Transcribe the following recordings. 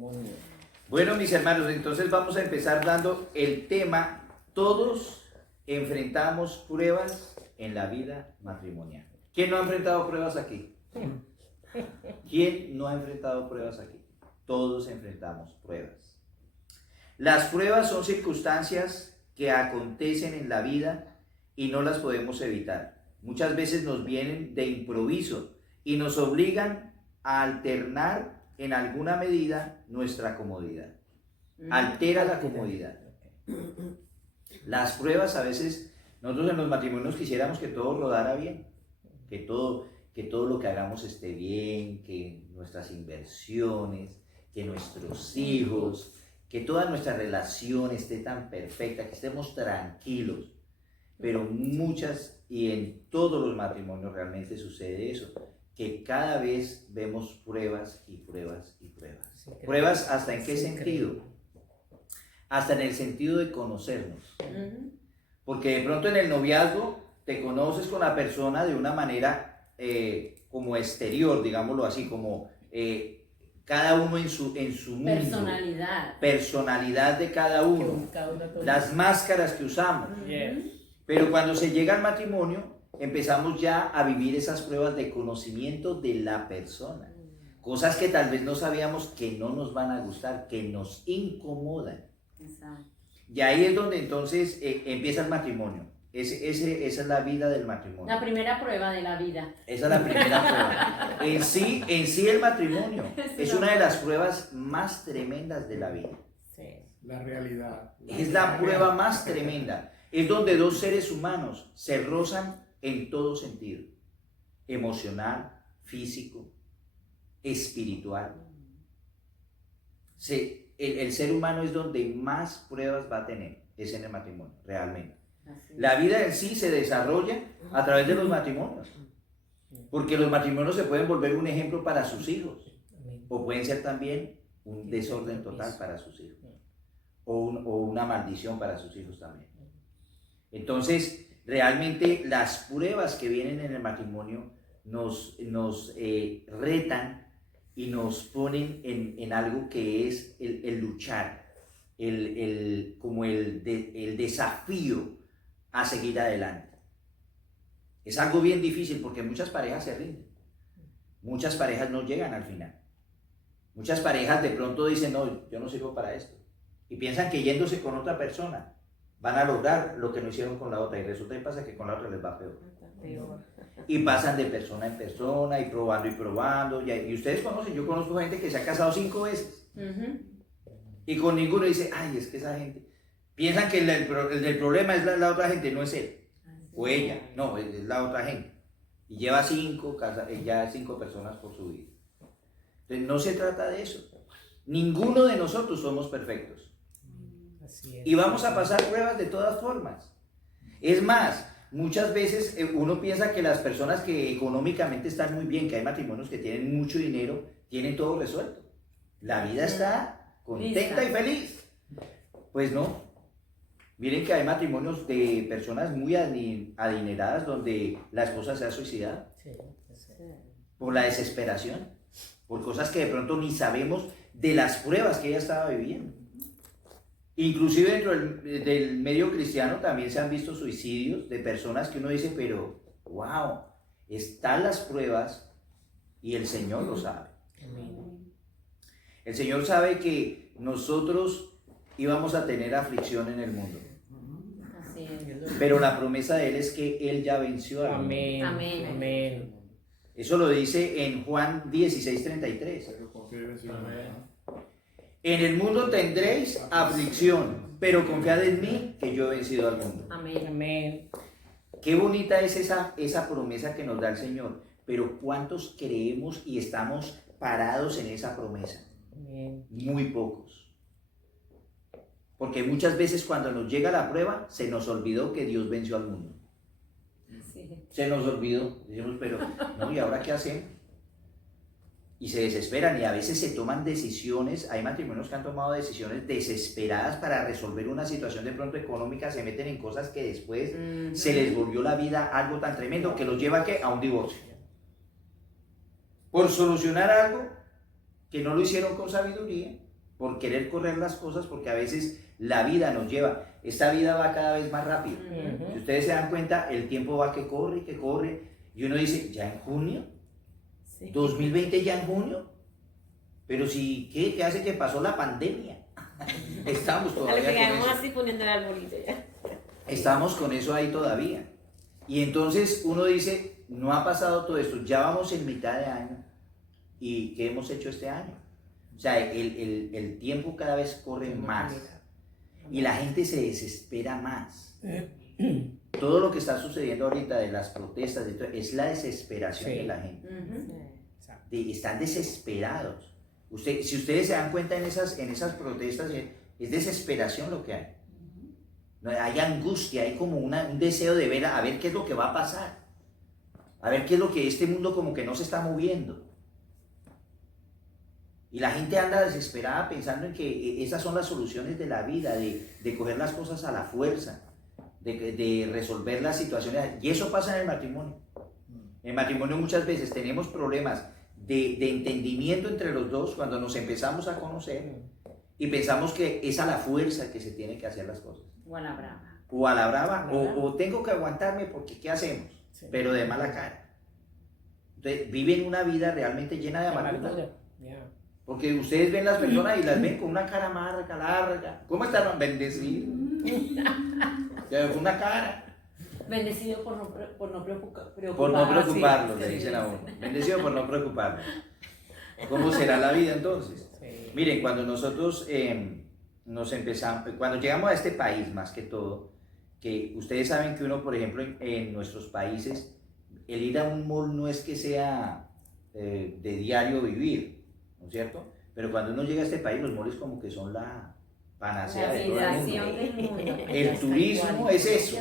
matrimonio. Bueno, mis hermanos, entonces vamos a empezar dando el tema. Todos enfrentamos pruebas en la vida matrimonial. ¿Quién no ha enfrentado pruebas aquí? ¿Quién no ha enfrentado pruebas aquí? Todos enfrentamos pruebas. Las pruebas son circunstancias que acontecen en la vida y no las podemos evitar. Muchas veces nos vienen de improviso y nos obligan a alternar en alguna medida nuestra comodidad. Altera la comodidad. Las pruebas a veces, nosotros en los matrimonios quisiéramos que todo rodara bien, que todo lo que hagamos esté bien, que nuestras inversiones, que nuestros hijos, que toda nuestra relación esté tan perfecta, que estemos tranquilos. Pero muchas y en todos los matrimonios realmente sucede eso, que cada vez vemos pruebas y pruebas y pruebas. Sí, ¿pruebas hasta en qué sentido? Hasta en el sentido de conocernos. Porque de pronto en el noviazgo te conoces con la persona de una manera como exterior, digámoslo así, como cada uno en su mundo. Personalidad de cada uno. Las máscaras que usamos. Pero cuando se llega al matrimonio, empezamos ya a vivir esas pruebas de conocimiento de la persona. Cosas que tal vez no sabíamos que no nos van a gustar, que nos incomodan. Exacto. Y ahí es donde entonces empieza el matrimonio. Esa es la vida del matrimonio. La primera prueba de la vida. Esa es la primera prueba. En sí el matrimonio es una de las pruebas más tremendas de la vida. Sí. La realidad. Es la prueba más tremenda. Es donde dos seres humanos se rozan en todo sentido. Emocional, físico, espiritual. El ser humano es donde más pruebas va a tener. Es en el matrimonio, realmente. La vida en sí se desarrolla a través de los matrimonios. Porque los matrimonios se pueden volver un ejemplo para sus hijos. O pueden ser también un desorden total para sus hijos. O una maldición para sus hijos también. Entonces, realmente las pruebas que vienen en el matrimonio nos retan y nos ponen en algo que es el luchar, como el desafío a seguir adelante. Es algo bien difícil porque muchas parejas se rinden, muchas parejas no llegan al final, muchas parejas de pronto dicen, no, yo no sirvo para esto, y piensan que yéndose con otra persona van a lograr lo que no hicieron con la otra, y resulta que pasa que con la otra les va peor. Y pasan de persona en persona y probando. Y ustedes conocen, yo conozco gente que se ha casado 5 veces. Y con ninguno dice, ay, es que esa gente. Piensan que el problema es la otra gente, no es él. O ella, no, es la otra gente. Y lleva 5 personas por su vida. Entonces no se trata de eso. Ninguno de nosotros somos perfectos. Y vamos a pasar pruebas de todas formas. Es más, muchas veces uno piensa que las personas que económicamente están muy bien, que hay matrimonios que tienen mucho dinero, tienen todo resuelto. La vida está contenta y feliz. Pues no. Miren que hay matrimonios de personas muy adineradas donde la esposa se ha suicidado. Por la desesperación. Por cosas que de pronto ni sabemos de las pruebas que ella estaba viviendo. Inclusive dentro del medio cristiano también se han visto suicidios de personas que uno dice, pero wow, están las pruebas y el Señor lo sabe. El Señor sabe que nosotros íbamos a tener aflicción en el mundo. Pero la promesa de Él es que Él ya venció al mundo. Amén. Eso lo dice en Juan 16:33. En el mundo tendréis aflicción, pero confiad en mí que yo he vencido al mundo. Amén. Qué bonita es esa promesa que nos da el Señor, pero ¿cuántos creemos y estamos parados en esa promesa? Muy pocos. Porque muchas veces cuando nos llega la prueba, se nos olvidó que Dios venció al mundo. Se nos olvidó. Decimos, pero no, ¿y ahora qué hacemos? Y se desesperan y a veces se toman decisiones. Hay matrimonios que han tomado decisiones desesperadas para resolver una situación de pronto económica, se meten en cosas que después se les volvió la vida algo tan tremendo que los lleva a un divorcio. Por solucionar algo que no lo hicieron con sabiduría por querer correr las cosas, porque a veces la vida nos lleva, esta vida va cada vez más rápido. Si ustedes se dan cuenta, el tiempo va que corre, y uno dice, ¿ya en junio? Sí. ¿2020 ya en junio? Pero si, ¿qué hace que pasó la pandemia? Estamos Le todavía con pegamos eso. así poniendo el arbolito ya. Estamos con eso ahí todavía. Y entonces uno dice, no ha pasado todo esto, ya vamos en mitad de año. ¿Y qué hemos hecho este año? O sea, el tiempo cada vez corre más. Y la gente se desespera más. Todo lo que está sucediendo ahorita de las protestas, de todo, es la desesperación Sí. de la gente. Exacto. Están desesperados. Si ustedes se dan cuenta en esas protestas, es desesperación lo que hay. No, hay angustia, hay como un deseo de ver a ver qué es lo que va a pasar. A ver qué es lo que este mundo como que no se está moviendo. Y la gente anda desesperada pensando en que esas son las soluciones de la vida, de coger las cosas a la fuerza, de resolver las situaciones. Y eso pasa en el matrimonio. En el matrimonio muchas veces tenemos problemas de entendimiento entre los dos cuando nos empezamos a conocer y pensamos que es a la fuerza que se tiene que hacer las cosas. O a la brava. O a la brava, o tengo que aguantarme porque ¿qué hacemos? Sí. Pero de mala cara. Entonces viven una vida realmente llena de amargura. Ya. Porque ustedes ven las personas y las ven con una cara amarga, larga. ¿Cómo están? Bendecidos. Con una cara. Bendecido por no preocuparse. Por no preocuparlos, le dicen a uno. Bendecido por no preocuparlos. ¿Cómo será la vida entonces? Sí. Miren, cuando nosotros cuando llegamos a este país más que todo, que ustedes saben que uno, por ejemplo, en nuestros países, el ir a un mall no es que sea de diario vivir, ¿no es cierto? Pero cuando uno llega a este país, los malls como que son la panacea La de todo el mundo. civilización del mundo. El turismo es eso.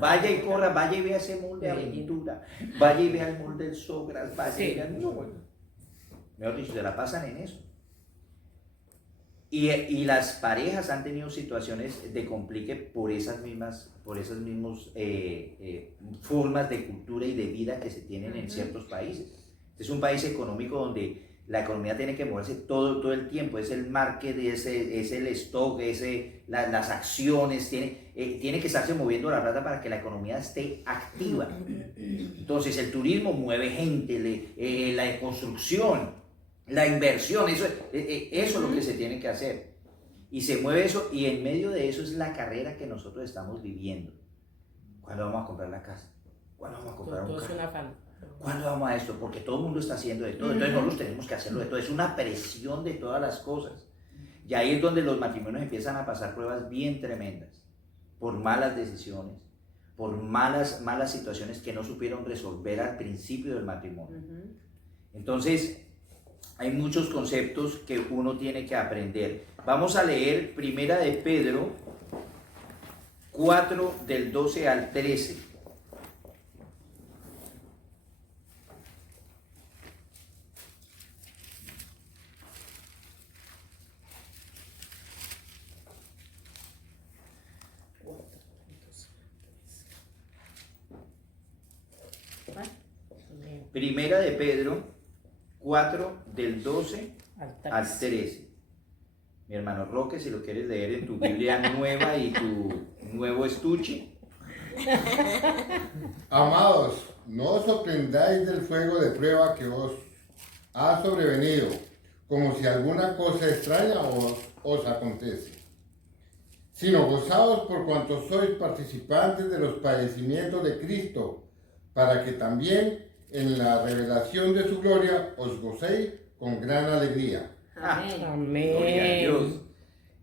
Vaya y corra, vaya y vea ese mall de aventura, vaya y vea el mall del Sogras, vaya y vea... No, bueno. Mejor dicho, se la pasan en eso. Y las parejas han tenido situaciones de complique por esas mismas formas de cultura y de vida que se tienen en ciertos países. Este es un país económico donde la economía tiene que moverse todo el tiempo, es el market, es el stock, las acciones, tiene que estarse moviendo la plata para que la economía esté activa. Entonces el turismo mueve gente, la construcción, la inversión, eso es lo que se tiene que hacer. Y se mueve eso, y en medio de eso es la carrera que nosotros estamos viviendo. ¿Cuándo vamos a comprar la casa? ¿Cuándo vamos a comprar un Todo es carro? un afán. ¿Cuándo vamos a esto? Porque todo el mundo está haciendo de todo, entonces nosotros tenemos que hacerlo de todo. Es una presión de todas las cosas. Y ahí es donde los matrimonios empiezan a pasar pruebas bien tremendas, por malas decisiones, por malas situaciones que no supieron resolver al principio del matrimonio. Entonces, hay muchos conceptos que uno tiene que aprender. Vamos a leer Primera de Pedro 4 del 12 al 13. Primera de Pedro 4 del 12 al 13. Mi hermano Roque, si lo quieres leer en tu Biblia nueva y tu nuevo estuche. Amados, no os sorprendáis del fuego de prueba que os ha sobrevenido, como si alguna cosa extraña os acontece, sino gozaos por cuanto sois participantes de los padecimientos de Cristo, para que también en la revelación de su gloria os gocéis con gran alegría. Amén. Gloria a Amén. Dios.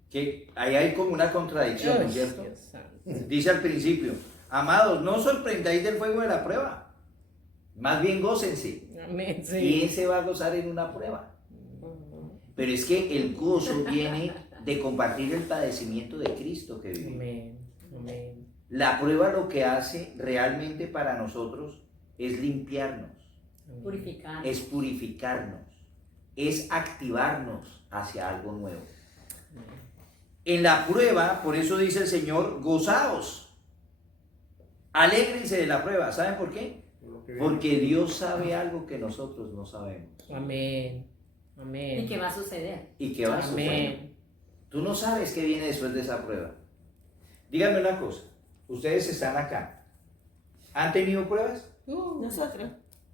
Que ahí hay como una contradicción, ¿no es cierto? Dios santo. Dice al principio, amados, no os sorprendáis del fuego de la prueba, más bien gócense. Amén. ¿Quién Sí. se va a gozar en una prueba? Pero es que el gozo viene de compartir el padecimiento de Cristo que vive. Amén. Amén. La prueba lo que hace realmente para nosotros es limpiarnos, Purificar. es purificarnos, es activarnos hacia algo nuevo. En la prueba, por eso dice el Señor, gozaos, alégrense de la prueba. ¿Saben por qué? Porque Dios sabe algo que nosotros no sabemos. Amén. Amén. ¿Y qué va a suceder? ¿Y qué va a suceder? Amén. Tú no sabes qué viene después de esa prueba. Díganme una cosa, ustedes están acá, ¿han tenido pruebas? Nosotros.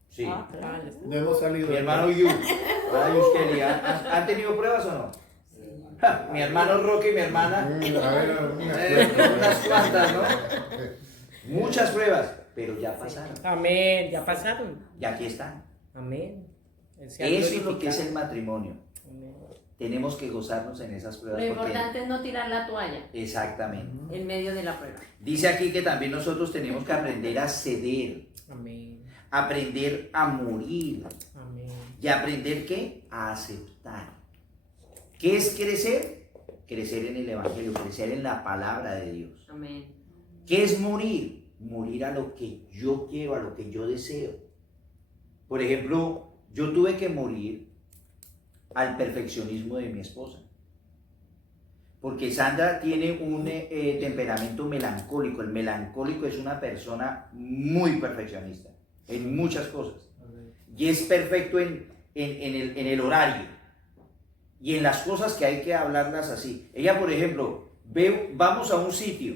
Sí. Ah, claro. No hemos salido. Mi hermano Yu, ahora Yuskeli, ¿han tenido pruebas o no? Ja, mi hermano Roque y mi hermana, A ver, alguna unas cuantas, ¿no? Muchas pruebas, pero ya pasaron, Amén, ya pasaron. y aquí están. Amén. Él se ha Eso es lo que es glorificado. el matrimonio. Amén. Tenemos que gozarnos en esas Pues pruebas. lo porque- importante es no tirar la toalla Exactamente. en medio de la prueba. Dice aquí que también nosotros tenemos que aprender a ceder, Amén. aprender a morir Amén. y aprender ¿qué? A aceptar. ¿Qué es crecer? Crecer en el Evangelio, crecer en la palabra de Dios. Amén. ¿Qué es morir? Morir a lo que yo quiero, a lo que yo deseo. Por ejemplo, yo tuve que morir al perfeccionismo de mi esposa. Porque Sandra tiene un temperamento melancólico. El melancólico es una persona muy perfeccionista en muchas cosas. Y es perfecto en el horario y en las cosas que hay que hablarlas así. Ella, por ejemplo, vamos a un sitio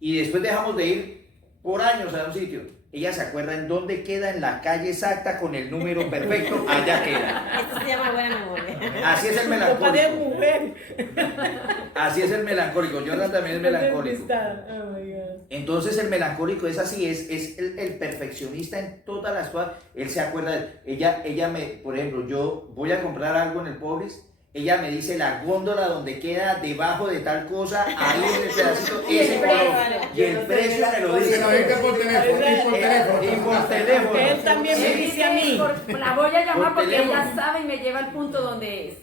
y después dejamos de ir por años a un sitio. Ella se acuerda en dónde queda, en la calle exacta, con el número perfecto, allá queda. Esto se llama buena memoria. Así es el Compadre melancólico. mujer. Así es el melancólico. Jonathan también es melancólico. Oh my God. Entonces el melancólico es así, es el perfeccionista en todas las cosas. Él se acuerda, ella me, por ejemplo, yo voy a comprar algo en el Publix, ella me dice la góndola donde queda debajo de tal cosa, ahí en el pedacito, ese color. Y el precio me lo Se dice. nos dice por teléfono. Y por teléfono. Y por teléfono. Él también me Sí. dice a mí. La voy a llamar Por porque teléfono. ella sabe y me lleva al punto donde es.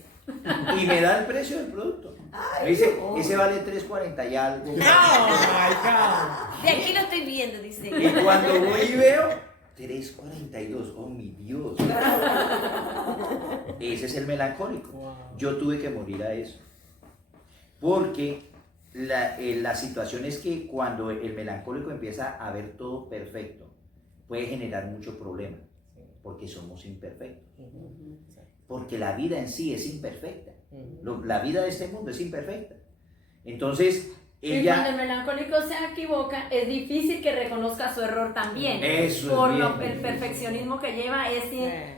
Y me da el precio del producto. Me dice, ese vale 3.40 y algo. Oh my God. De aquí lo estoy viendo, dice. Y cuando voy y veo, 3.42, oh mi Dios. Ese es el melancólico. Wow. Yo tuve que morir a eso. Porque la situación es que cuando el melancólico empieza a ver todo perfecto, puede generar mucho problema. Porque somos imperfectos. Porque la vida en sí es imperfecta. La vida de este mundo es imperfecta. Entonces, Y cuando el ella... melancólico se equivoca, es difícil que reconozca su error también. Eso es Por bien el difícil. perfeccionismo que lleva es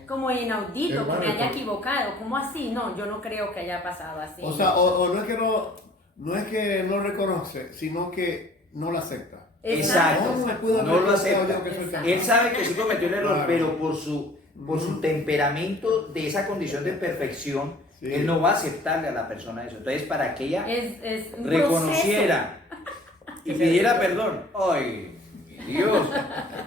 como inaudito Hermano, que me haya por- equivocado. ¿Cómo así? No, yo no creo que haya pasado así. O sea, o no es que no reconoce, sino que no lo acepta. Exacto. ¿Cómo me pudo haber No lo equivocado acepta. yo que soy tan- Él sabe que sí cometió el error, Claro. pero por su temperamento de esa condición de perfección, Sí. él no va a aceptarle a la persona eso. Entonces, para que ella Es un reconociera y pidiera perdón, ¡ay, Dios!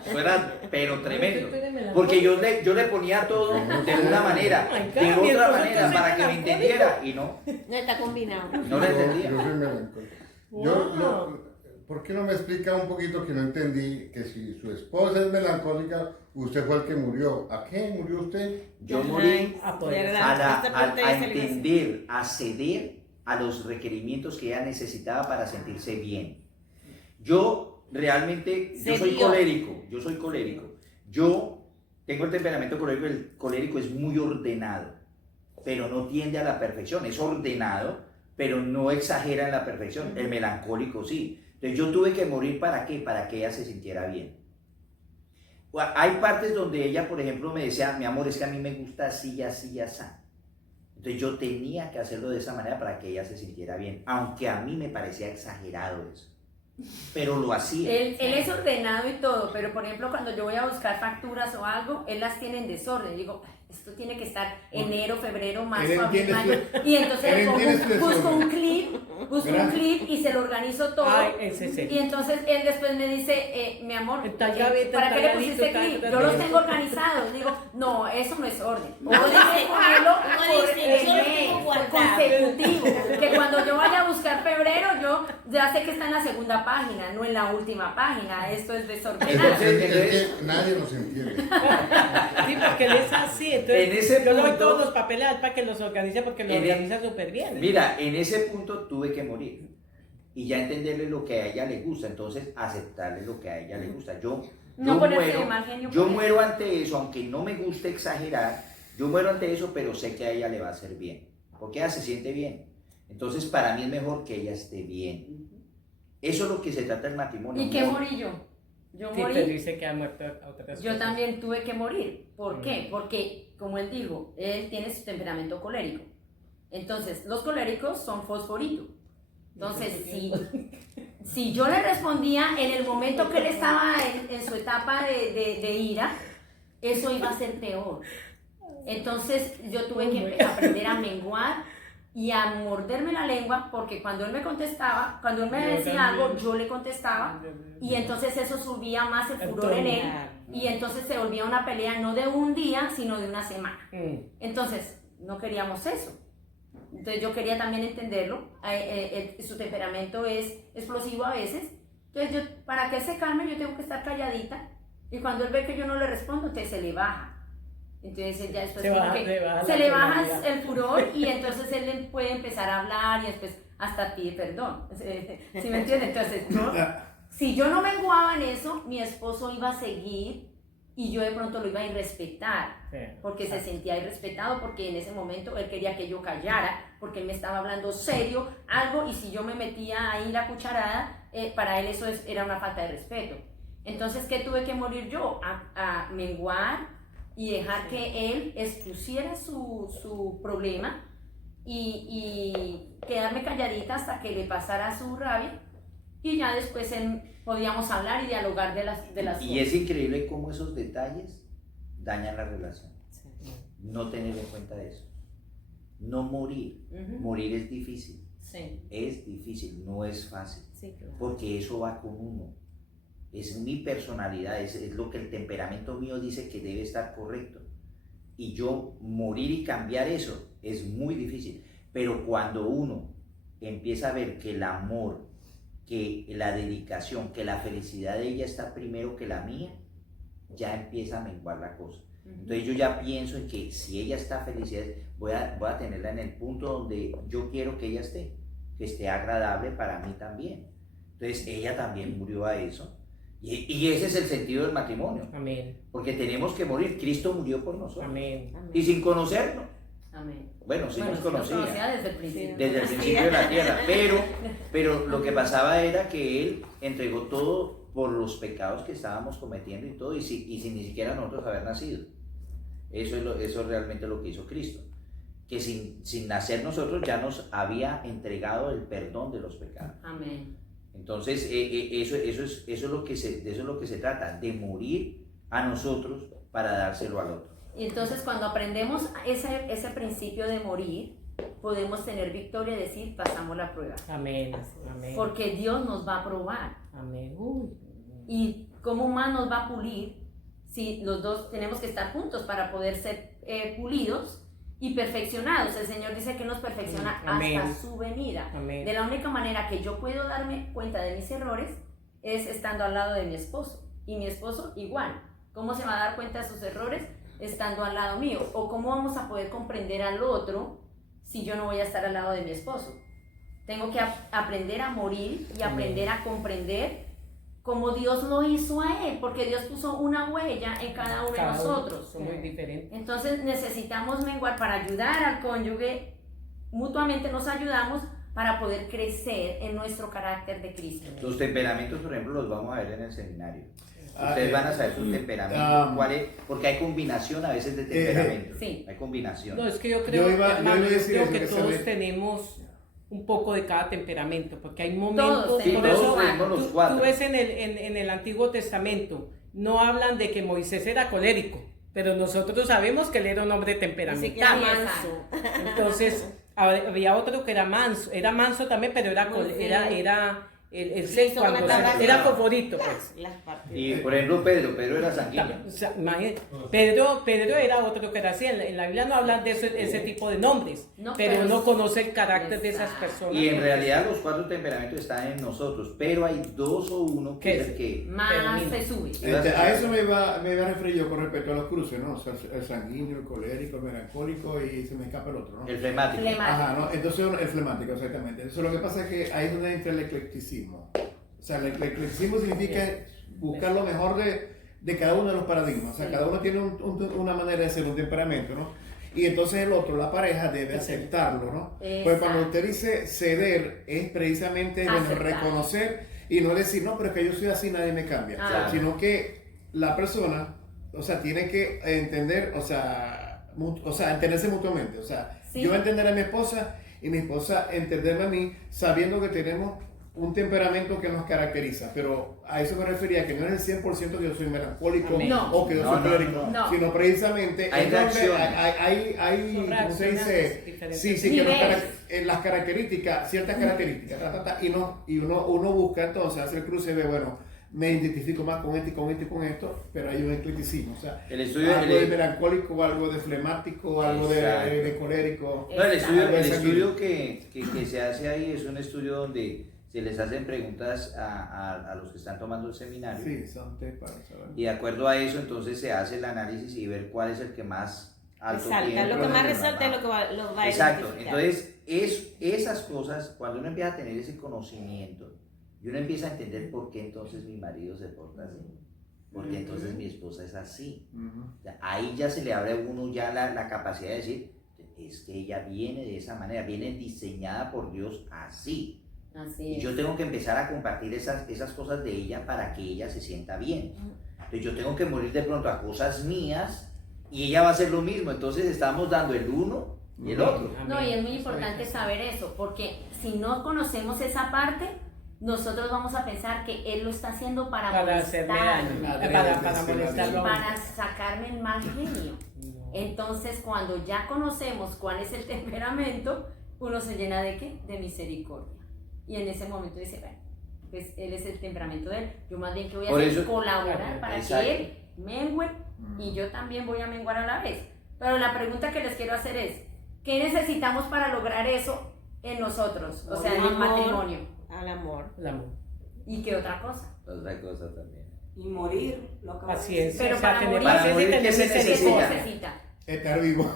Eso era, pero tremendo. Porque yo le ponía todo de una manera, Oh my God, de mi otra esposo manera, también para que me melancólico. entendiera, y no, No está combinado. no le entendía. Yo soy melancólico. Wow. ¿Por qué no me explica un poquito que no entendí que si su esposa es melancólica, usted fue el que murió? ¿A qué murió usted? Yo morí Ah, pues. ¿Verdad? Esta parte a es el- entender, a ceder a los requerimientos que ella necesitaba para sentirse bien. Yo realmente, yo soy Cedió. colérico. Yo tengo el temperamento colérico, el colérico es muy ordenado, pero no tiende a la perfección, es ordenado, pero no exagera en la perfección. El melancólico sí. Entonces yo tuve que morir ¿para qué? Para que ella se sintiera bien. Hay partes donde ella, por ejemplo, me decía, mi amor, es que a mí me gusta así, así, así. Entonces yo tenía que hacerlo de esa manera para que ella se sintiera bien, aunque a mí me parecía exagerado eso. Pero lo hacía. Él es ordenado y todo, pero por ejemplo cuando yo voy a buscar facturas o algo, él las tiene en desorden. Digo, esto tiene que estar enero, febrero, marzo, Él abril, entiende mayo. Y entonces él le pongo entiende su busco un desorden. clip, ¿Verdad? y se lo organizo todo. Ay, ese sí. Y entonces él después me dice, mi amor, Tal gaveta, ¿para qué le tal pusiste gadito, clip? tal Yo los gadito. tengo organizados. Digo, no, eso no es orden. No, Uno tiene que dice, ponerlo uno por dice, yo lo mes, tengo por guardado. consecutivo. Que cuando yo vaya a buscar febrero, yo ya sé que está en la segunda página, no en la última página. Esto es desordenado. Entonces, Es que nadie nos entiende. Sí, porque él es así. Entonces, En ese yo le doy punto- todos los papeles para que los organice porque lo En- organiza súper bien. Mira, en ese punto tuve que morir y ya entenderle lo que a ella le gusta, entonces aceptarle lo que a ella le gusta. Yo No ponerse muero, de mal genio yo por eso. muero ante eso, aunque no me guste exagerar, yo muero ante eso, pero sé que a ella le va a hacer bien, porque ella se siente bien. Entonces, para mí es mejor que ella esté bien. Eso es lo que se trata del matrimonio. ¿Y qué morí yo? Yo Sí, pero morí. dice que ha muerto a otras Yo cosas. también tuve que morir. ¿Por qué? Porque, como él dijo, él tiene su temperamento colérico. Entonces, los coléricos son fosforitos. Entonces, si yo le respondía en el momento que él estaba en su etapa de ira, eso iba a ser peor. Entonces, yo tuve que aprender a menguar y a morderme la lengua, porque cuando él me contestaba, cuando él me Yo decía también. algo, yo le contestaba, y entonces eso subía más el furor en él, y entonces se volvía una pelea no de un día, sino de una semana. Entonces, no queríamos eso. Entonces yo quería también entenderlo. Su temperamento es explosivo a veces. Entonces para que él se calme, yo tengo que estar calladita, y cuando él ve que yo no le respondo, entonces se le baja. Entonces él ya después Se le baja baja el furor, y entonces él puede empezar a hablar y después hasta pide perdón. ¿Sí me entiendes? Entonces si yo no menguaba en eso, mi esposo iba a seguir y yo de pronto lo iba a irrespetar, porque se sentía irrespetado, porque en ese momento él quería que yo callara, porque él me estaba hablando serio, algo, y si yo me metía ahí la cucharada, para él eso era una falta de respeto. Entonces, ¿qué tuve que morir yo? A menguar y dejar que él expusiera su problema y quedarme calladita hasta que le pasara su rabia, y ya después podíamos hablar y dialogar de las Y cosas. es increíble cómo esos detalles dañan la relación. No tener en cuenta eso. No morir. Ujú. Morir es difícil. Sí, Es difícil, no es fácil. sí, claro. Porque eso va con uno. Es mi personalidad, es lo que el temperamento mío dice que debe estar correcto. Y yo morir y cambiar eso es muy difícil. Pero cuando uno empieza a ver que el amor, que la dedicación, que la felicidad de ella está primero que la mía, ya empieza a menguar la cosa. Entonces yo ya pienso en que si ella está feliz, voy a tenerla en el punto donde yo quiero que ella esté, que esté agradable para mí también. Entonces ella también murió a eso. Y ese es el sentido del matrimonio. Amén. Porque tenemos que morir. Cristo murió por nosotros. Amén. Y sin conocernos. Amén. Bueno, sí nos sí los conocía. conocía desde el principio. Desde el principio de la tierra, pero lo que pasaba era que Él entregó todo por los pecados que estábamos cometiendo y todo, y sin ni siquiera nosotros haber nacido. Eso es realmente lo que hizo Cristo, que sin nacer nosotros ya nos había entregado el perdón de los pecados. Amén. Entonces, eso es lo que de eso es lo que se trata, de morir a nosotros para dárselo al otro. Y entonces cuando aprendemos ese principio de morir, podemos tener victoria y decir, pasamos la prueba. Amén. Amén. Porque Dios nos va a probar. Amén. Uy. Y cómo más nos va a pulir si los dos tenemos que estar juntos para poder ser pulidos y perfeccionados. El Señor dice que nos perfecciona Amén. hasta su venida. Amén. De la única manera que yo puedo darme cuenta de mis errores es estando al lado de mi esposo. Y mi esposo igual. ¿Cómo se va a dar cuenta de sus errores? Estando al lado mío. ¿O cómo vamos a poder comprender al otro si yo no voy a estar al lado de mi esposo? Tengo que aprender a morir y aprender a comprender como Dios lo hizo a él, porque Dios puso una huella en cada uno de nosotros. Son muy diferentes. Entonces necesitamos menguar para ayudar al cónyuge, mutuamente nos ayudamos para poder crecer en nuestro carácter de Cristo. Los temperamentos, por ejemplo, los vamos a ver en el seminario. Ustedes van a saber sus temperamentos, porque hay combinación a veces de temperamentos. Sí. Hay combinación. No, es que yo creo, hermano, a decir creo eso, que que todos se ve. tenemos un poco de cada temperamento, porque hay momentos, Todos Sí, por tenemos. eso todos tenemos los tú cuatro. ves en el Antiguo Testamento, no hablan de que Moisés era colérico, pero nosotros sabemos que él era un hombre Así que temperamental. era manso. Entonces, había otro que era manso también, pero era el Sí, cuando una tabla era de- favorito, pues. Las partes. Y por ejemplo, Pedro era sanguíneo. O sea, imagínate, Pedro era otro que era así. En la Biblia no hablan de ese tipo de nombres, No, pero pero uno sí. conoce el carácter de esas Exacto. personas. Y en realidad los cuatro temperamentos están en nosotros, pero hay dos o uno que ¿Qué es el que... Más Termina. se sube. A eso me iba a referir yo con respecto a los cruces, ¿no? O sea, el sanguíneo, el colérico, el melancólico y se me escapa el otro, ¿no? El flemático. Ajá, ¿no? Entonces el flemático, exactamente. Entonces lo que pasa es que ahí es donde entra el eclecticismo. O sea, el eclecticismo significa buscar lo mejor de cada uno de los paradigmas. O sea, cada uno tiene una manera de ser, un temperamento, ¿no? y entonces el otro, la pareja, debe aceptarlo, ¿no? Pues cuando usted dice ceder, es precisamente bueno, Aceptar. reconocer y no decir, no, pero es que yo soy así, nadie me cambia, Ah. sino que la persona, o sea, tiene que entender, o sea, entenderse mutuamente, o sea, Sí. yo entender a mi esposa y mi esposa entenderme a mí, sabiendo que tenemos un temperamento que nos caracteriza, pero a eso me refería, que no es el 100% que yo soy melancólico Amén. No. o que yo No, soy no, colérico, no. sino precisamente Hay es donde reacciones. hay Son ¿cómo se reacciones dice? diferentes. Sí, que Niveles. las características, ciertas características, y uno busca entonces hacer el cruce de, bueno, me identifico más con esto y con esto y con esto, pero hay un eclecticismo, o sea, El estudio- algo el- de melancólico, algo de flemático, algo Exacto. de colérico. No, el estudio, Algo de el sanguíneo. estudio que se hace ahí es un estudio donde se les hacen preguntas a los que están tomando el seminario. Sí, son test para saber. Y de acuerdo a eso, entonces se hace el análisis y ver cuál es el que más alto Resalta, tiene. lo que más problemas. resalta es lo que lo va a Exacto, identificar. entonces esas cosas, cuando uno empieza a tener ese conocimiento y uno empieza a entender por qué entonces mi marido se porta así, por qué entonces mi esposa es así, Ujú. o sea, ahí ya se le abre a uno ya la capacidad de decir, es que ella viene de esa manera, viene diseñada por Dios así. Así Y es. yo tengo que empezar a compartir esas cosas de ella para que ella se sienta bien. Entonces yo tengo que morir de pronto a cosas mías y ella va a hacer lo mismo. Entonces estamos dando el uno y el otro. No, y es muy importante saber eso, porque si no conocemos esa parte, nosotros vamos a pensar que él lo está haciendo para hacerme daño, molestarme, para molestarlo. para sacarme el mal genio. Entonces, cuando ya conocemos cuál es el temperamento, uno se llena de ¿qué? De misericordia. Y en ese momento dice, bueno, pues él es el temperamento de él. Yo más bien que voy a Por hacer eso- es colaborar para Exacto. que él mengue y yo también voy a menguar a la vez. Pero la pregunta que les quiero hacer es, ¿qué necesitamos para lograr eso en nosotros? O sea, en el Amor. matrimonio. Al amor. El amor. ¿Y qué otra cosa? Otra cosa también. Y morir, lo que Paciencia. Pero o sea, para tener morir- paciencia y Para morir, tener ¿qué se ¿Qué se misericordia. necesita? Estar vivo.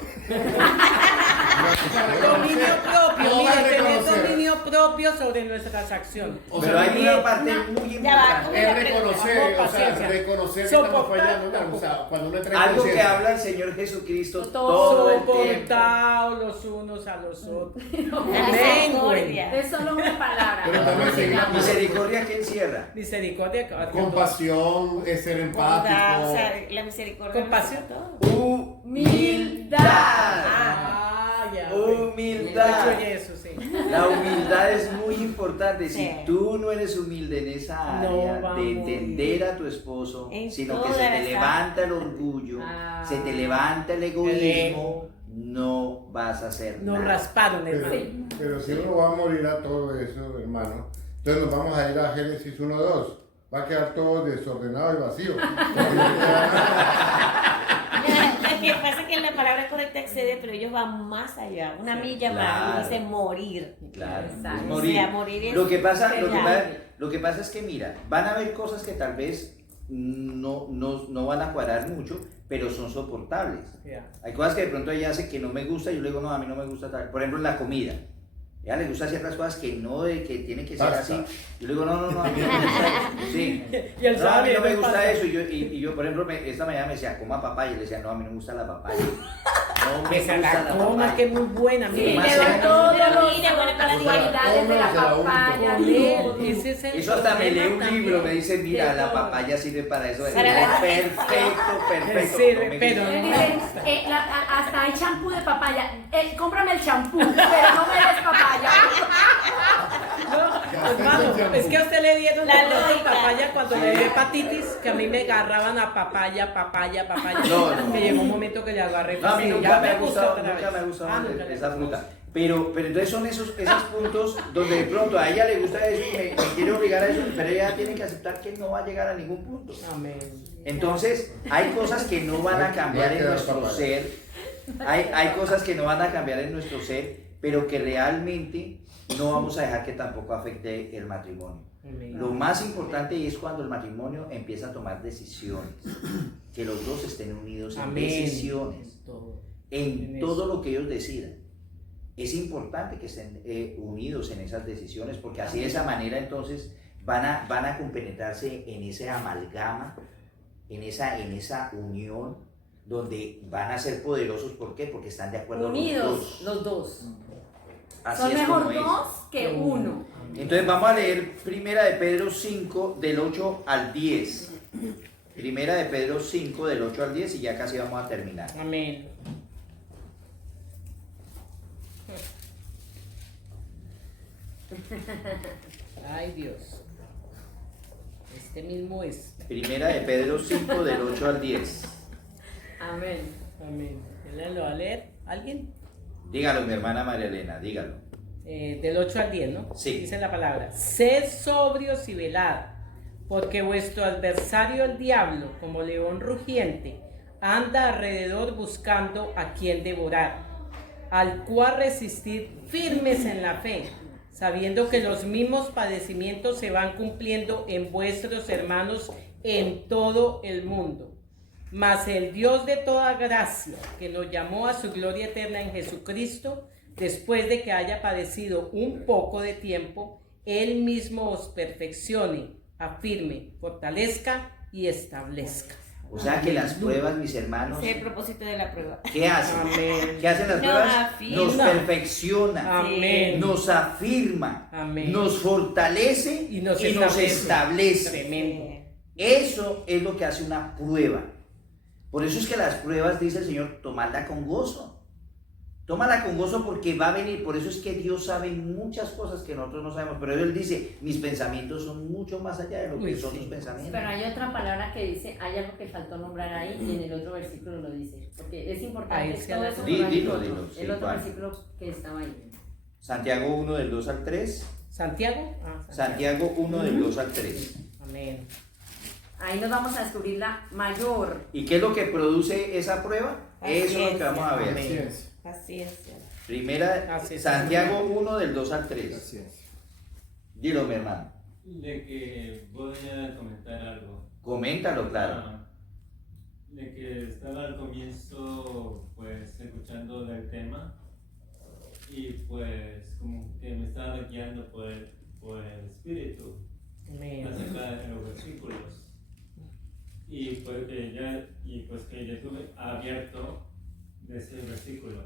Dominio propio, No mira, vas a tener reconocer. dominio propio sobre nuestras acciones. O Pero sea, hay una parte muy Ya va, importante. es reconocer, Amor, o sea, paciencia. reconocer que estamos Soportar, fallando, o sea, cuando uno entra en Algo que conciencia. habla el Señor Jesucristo Todo todo el tiempo. Soportaos los unos a los otros. Misericordia. Es solo una palabra. Pero ¿no? también ¿Cómo se se- llama? Misericordia que encierra. Misericordia. Compasión, es ser Bondad, empático. o sea, la misericordia. Compasión. todo. Humildad. Ah, ya. Humildad. De hecho, y eso, sí. La humildad es muy importante. Si Sí. tú no eres humilde en esa No área vamos. de entender a tu esposo, En sino que todas se te las levanta el orgullo, Ah. se te levanta el El egoísmo, ego. no vas a hacer Nos nada. rasparon, Pero, hermano. pero si uno va a morir a todo eso, hermano, entonces nos vamos a ir a Génesis 1:2. Va a quedar todo desordenado y vacío. Lo que pasa es que la palabra correcta excede, pero ellos van más allá, una milla más, claro. y dice morir. Claro, Exacto. es morir. O sea, morir es Lo que pasa real. es que, mira, van a haber cosas que tal vez no van a cuadrar mucho, pero son soportables. Ya. Hay cosas que de pronto ella hace que no me gusta y yo le digo, no, a mí no me gusta tal. Por ejemplo, en la comida. A ella le gustan ciertas cosas que no, que tiene que ser Pasta. así. Yo le digo, no, a mí no me gusta eso. Sí. Y él No, a mí sabe, no me él gusta pasa. eso. Y yo, por ejemplo, esta mañana me decía, coma papaya. Y le decía, no, a mí no me gusta la papaya. No me Que se gusta la la coma, papaya. que es muy buena. Sí, mira. más le se doy llama- todas Mira, bueno, para las ti. cualidades de la Cómesela, papaya. Comer, todo. ese es el Eso hasta me lee un problema libro, me también. dice, mira, De la todo. papaya sirve para eso. Para la Perfecto. Sirve, No me pero gusta. Él no. dice, hasta hay champú de papaya. Cómprame el champú, pero no me des papaya. No, hermano, es que a usted le dieron La de pronto lógica. papaya cuando le dio hepatitis, que a mí me agarraban a papaya. No. Que llegó un momento que le agarré. No, a mí sí, nunca ya me ha gustó gustado, otra nunca vez. me ha gustado Nunca le esa gustó. fruta. Pero entonces son esos puntos donde de pronto a ella le gusta eso y me quiere obligar a eso, pero ella tiene que aceptar que no va a llegar a ningún punto. Amén. Entonces, hay cosas que no van a cambiar en nuestro ser, hay cosas que no van a cambiar en nuestro ser, pero que realmente no vamos a dejar que tampoco afecte el matrimonio. Amén. Lo más importante es cuando el matrimonio empieza a tomar decisiones, que los dos estén unidos en Amén. decisiones, Todo. en En todo eso. lo que ellos decidan. Es importante que estén unidos en esas decisiones, porque así de esa manera entonces van a compenetrarse en ese amalgama, en esa unión donde van a ser poderosos. ¿Por qué? Porque están de acuerdo Unidos los dos. los dos. Así Son es mejor como es. dos que uno. Entonces vamos a leer Primera de Pedro 5 del 8 al 10. Primera de Pedro 5 del 8 al 10 y ya casi vamos a terminar. Amén. Ay, Dios. Este mismo es. Primera de Pedro 5 del 8 al 10. Amén. Amén. ¿Él lo va a leer? ¿Alguien? Dígalo, mi hermana María Elena, dígalo. Del 8 al 10, ¿no? Sí. Dice la palabra. Sed sobrios y velad, porque vuestro adversario el diablo, como león rugiente, anda alrededor buscando a quien devorar, al cual resistir firmes en la fe, sabiendo que los mismos padecimientos se van cumpliendo en vuestros hermanos en todo el mundo. Mas el Dios de toda gracia, que nos llamó a su gloria eterna en Jesucristo, después de que haya padecido un poco de tiempo, Él mismo os perfeccione, afirme, fortalezca y establezca. O sea que las pruebas, mis hermanos, Ese es el propósito de la prueba. ¿qué hacen? Amén. ¿Qué hacen las Nos pruebas? afirma. Nos perfecciona, Amén. nos afirma, Amén. nos fortalece Y nos establece. Tremendo. Eso es lo que hace una prueba. Por eso es que las pruebas, dice el Señor, tomadla con gozo. Tómala con gozo porque va a venir. Por eso es que Dios sabe muchas cosas que nosotros no sabemos. Pero Él dice, mis pensamientos son mucho más allá de lo que Uy, son sí. tus pensamientos. Pero hay otra palabra que dice, hay algo que faltó nombrar ahí y en el otro versículo lo dice. Porque es importante Ahí se todo la- eso. Dilo, el otro, dilo, sí, el otro ¿cuál? versículo que estaba ahí. Santiago 1 del 2 al 3. ¿Santiago? Santiago 1 del 2 al 3. Amén. Ahí nos vamos a descubrir la mayor. ¿Y qué es lo que produce esa prueba? Eso es lo que vamos a ver. Así es. Paciencia. Primera, Así es. Santiago 1 del 2 al 3. Así es. Dilo, mi hermano. De que voy a comentar algo. Coméntalo, claro. Ah, de que estaba al comienzo pues escuchando del tema y pues como que me estaba guiando por el espíritu Amén. acerca de los versículos y pues que ya tuve abierto de ese versículo.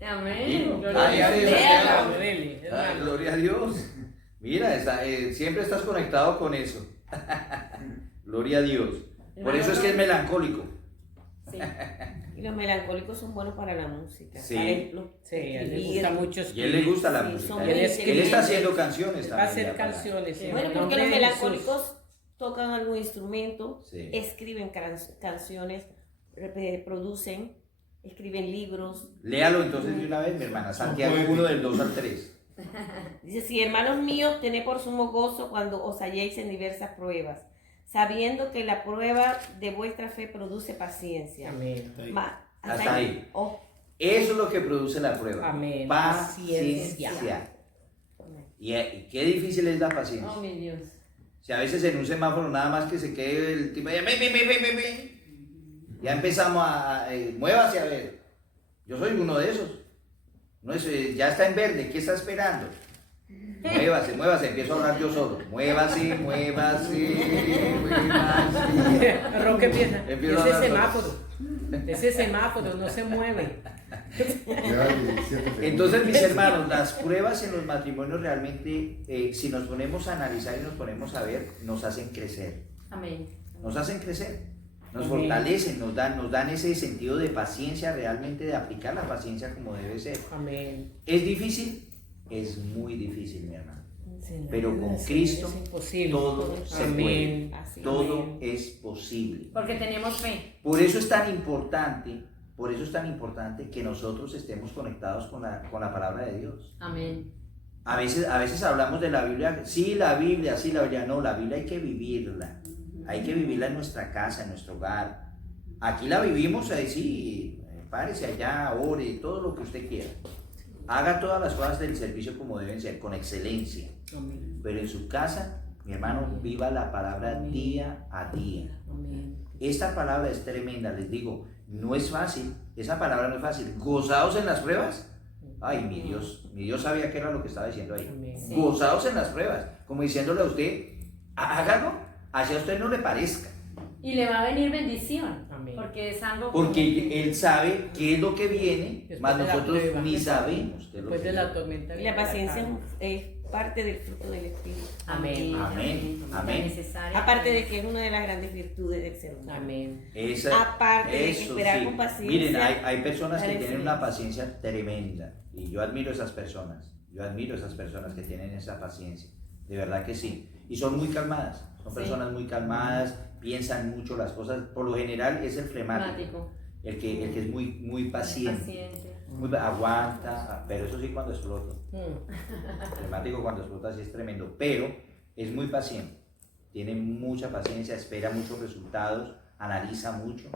Amén. Dilo. Gloria Ay, a Dios. ay, Léalo. Dele, Ah, hermano. gloria a Dios. Mira, siempre estás conectado con eso. Gloria a Dios. Por eso es que es melancólico. Sí. Y los melancólicos son buenos para la música. Sí. Para ejemplo, Sí, a él le escribir. gusta mucho Y a él le gusta la Sí, música. son Él muy es- Él está inteligentes. haciendo canciones Va a también. hacer ya para- canciones. en Bueno, el porque nombre los de melancólicos tocan algún instrumento, Sí. escriben canciones, producen, escriben libros. Léalo entonces de una vez, mi hermana. Santiago 1 del 2 al 3. Dice, sí, hermanos míos, tened por sumo gozo cuando os halléis en diversas pruebas, sabiendo que la prueba de vuestra fe produce paciencia. Amén. Hasta ahí. Hasta ahí. Oh, Eso es lo que produce la prueba. Amén. Paciencia. Y qué difícil es la paciencia. Oh, mi Dios. Si a veces en un semáforo nada más que se quede el tipo ya, ya empezamos muévase a ver. Yo soy uno de esos. No es, ya está en verde, ¿qué está esperando? Muévase, empiezo a hablar yo solo. Muévase. Roque empieza. Empiezo a Ese hablar semáforo no se mueve. Lleva 17 segundos. Entonces, mis hermanos, las pruebas en los matrimonios realmente, si nos ponemos a analizar y nos ponemos a ver, nos hacen crecer. Amén. Nos hacen crecer, nos Amén. fortalecen, nos dan ese sentido de paciencia, realmente de aplicar la paciencia como debe ser. Amén. ¿Es difícil? Es muy difícil, mi hermano. Sí, Pero con sí, Cristo es imposible. todo se Amén. puede, Así, todo amén. es posible. Porque tenemos fe. Por eso es tan importante que nosotros estemos conectados con la palabra de Dios. Amén. A veces hablamos de la Biblia, sí, la Biblia, no, la Biblia hay que vivirla. Hay que vivirla en nuestra casa, en nuestro hogar. Aquí la vivimos, ahí sí, párese allá, ore, todo lo que usted quiera. Haga todas las cosas del servicio como deben ser, con excelencia. Amén. Pero en su casa, mi hermano, viva la palabra Amén. día a día. Amén. Esta palabra es tremenda, les digo, no es fácil, esa palabra no es fácil. ¿Gozados en las pruebas? Ay, mi Dios sabía que era lo que estaba diciendo ahí. Amén. Sí. Gozados en las pruebas, como diciéndole a usted, hágalo, así a usted no le parezca. Y le va a venir bendición. Amén. Amén. Porque es algo Porque Él sabe qué es lo que viene, Después mas de la nosotros prueba. ni sabemos qué es lo Después que de la viene. tormenta. Y viene la la paciencia calma. es parte del fruto del Espíritu. Amén. Amén. Amén. necesaria. Aparte de que es una de las grandes virtudes del ser humano. Amén. Aparte de eso esperar sí. con paciencia, Miren, hay personas que la tienen una excelencia. paciencia tremenda y yo admiro esas personas. Yo admiro esas personas que tienen esa paciencia. De verdad que sí. Y son muy calmadas. Son Sí. personas muy calmadas, piensan mucho las cosas. Por lo general es el flemático. Flemático. El que es muy paciente. Paciente. Aguanta, pero eso sí cuando explota. El flemático cuando explota sí es tremendo, pero es muy paciente, tiene mucha paciencia, espera muchos resultados, analiza mucho,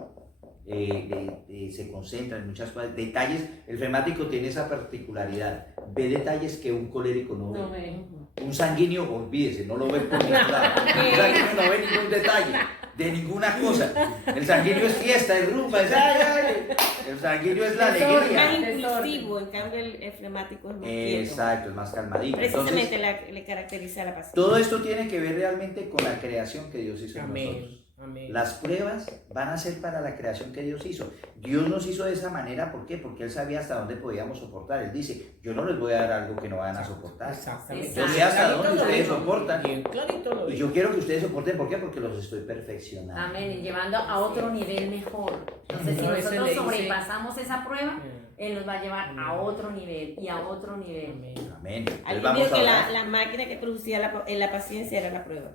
se concentra en muchas cosas, detalles. El flemático tiene esa particularidad, ve detalles que un colérico no ve. No ve. Un sanguíneo, olvídese, no lo ve por ningún lado. Un sanguíneo no ve ningún detalle, de ninguna cosa. El sanguíneo es fiesta, es rumba, es ay, ay. El sanguíneo es la es alegría. más impulsivo, en cambio el flemático es más quieto. Exacto, es más calmadito. Precisamente Entonces, le caracteriza la paciencia. todo esto tiene que ver realmente con la creación que Dios hizo en nosotros. Amén. Amén. Las pruebas van a ser para la creación que Dios hizo. Dios nos hizo de esa manera, ¿por qué? Porque Él sabía hasta dónde podíamos soportar. Él dice, yo no les voy a dar algo que no van a soportar. Exactamente. Yo sé hasta Clarito dónde lo ustedes dijo. soportan. Bien clarito lo Y dijo. yo quiero que ustedes soporten, ¿por qué? Porque los estoy perfeccionando. Amén. Y llevando a otro nivel mejor. Entonces, si No, ese nosotros le dice- sobrepasamos esa prueba, Mm. Él nos va a llevar a otro nivel y a otro nivel. Amén. Amén. Entonces Alguien vamos dijo a que orar. la máquina que producía la paciencia era la prueba.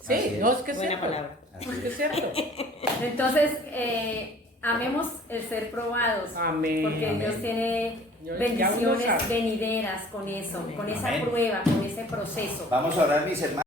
Sí, Así es. no, es que es Buena cierto. palabra. Así Es que es. es cierto. Entonces, amemos el ser probados. Amén. Porque Amén. Dios tiene Ya uno bendiciones sabe. venideras con eso, Amén. con esa Amén. prueba, con ese proceso. Vamos a orar, mis hermanos.